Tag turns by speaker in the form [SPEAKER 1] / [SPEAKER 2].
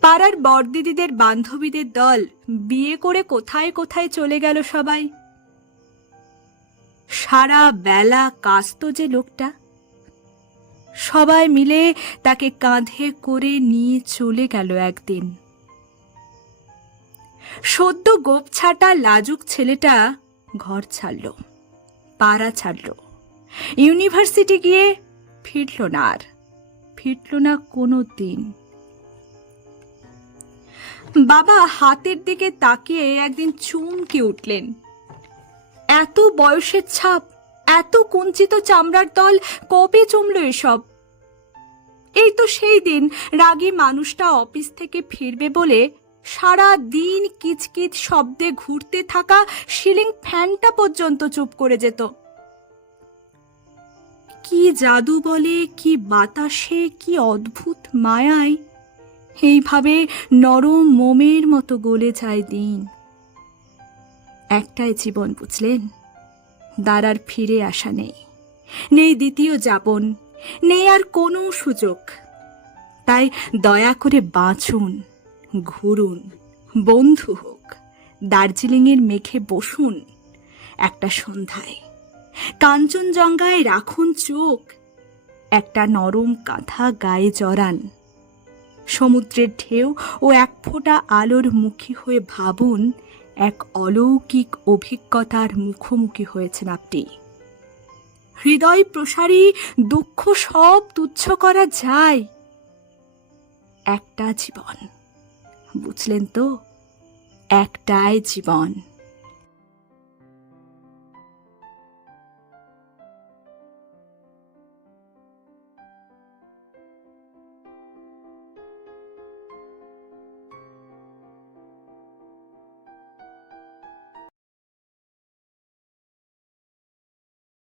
[SPEAKER 1] পাড়ার বড়দিদিদের বান্ধবীদের দল বিয়ে করে কোথায় কোথায় চলে গেল সবাই। সারা বেলা কাস্ত যে লোকটা। সবাই মিলে তাকে কাঁধে করে নিয়ে চলে গেল একদিন। সদ্য গোপছাটা লাজুক ছেলেটা ঘর ছাড়ল, পাড়া ছাড়ল। ইউনিভার্সিটি গিয়ে ফিরল না আর, ফিরল না কোনো দিন। বাবা হাতের দিকে তাকিয়ে একদিন চুমকে উঠলেন। এত বয়সের ছাপ, এত কুঞ্চিত চামড়ার দল, কবে জমল এসব? এই তো সেই দিন রাগী মানুষটা অফিস থেকে ফিরবে বলে সারা দিন কিচকিচ শব্দে ঘুরতে থাকা সিলিং ফ্যানটা পর্যন্ত চুপ করে যেত। কি জাদু বলে, কি বাতাসে, কি অদ্ভুত মায়ায়। এইভাবে নরম মোমের মতো গলে যায় দিন। একটাই জীবন, বুঝলেন? দাঁড়ার ফিরে আসা নেই। নেই দ্বিতীয় যাপন, নেই আর কোনো সুযোগ। তাই দয়া করে বাঁচুন, ঘুরুন, বন্ধু হোক, দার্জিলিংয়ের মেঘে বসুন। একটা সন্ধ্যায়, কাঞ্চনজঙ্ঘায় রাখুন চোখ। একটা নরম কাঁথা গায়ে জড়ান। সমুদ্রের ঢেউ ও এক ফোঁটা আলোর মুখী হয়ে ভাবুন, এক অলৌকিক অভিজ্ঞতার মুখোমুখি হয়েছেন আপনি। হৃদয় প্রসারী দুঃখ সব তুচ্ছ করা যায়। একটা জীবন, বুঝলেন তো? একটাই জীবন।